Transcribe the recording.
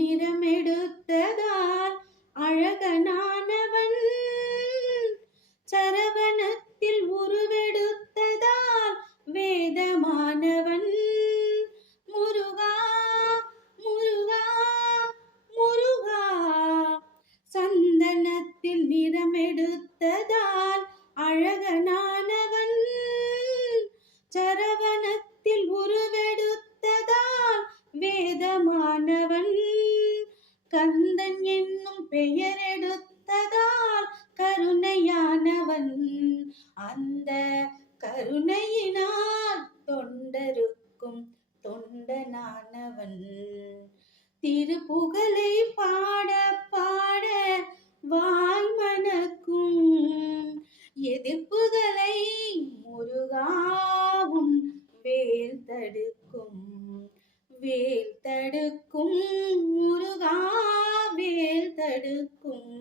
நிறமெடுத்ததால் அழகனானவன், சரவணத்தில் உருவெடுத்ததால் வேதமானவன். முருகா முருகா முருகா, சந்தனத்தில் நிறமெடுத்ததால் அழகனானவன், சரவணத்தில் உருவெடுத்ததால் வேதமானவன். கந்தன் என்னும் பெயர் எடுத்ததால் கருணையானவன், அந்த கருணையினால் தொண்டருக்கும் தொண்டனானவன். திருப்புகழை பாட பாட வாய் மணக்கும், எதிர்ப்புகளை முருகாவும் வேல் தடுக்கும். வேல் தடுக்கும் முருகா, வேல் தடுக்கும்.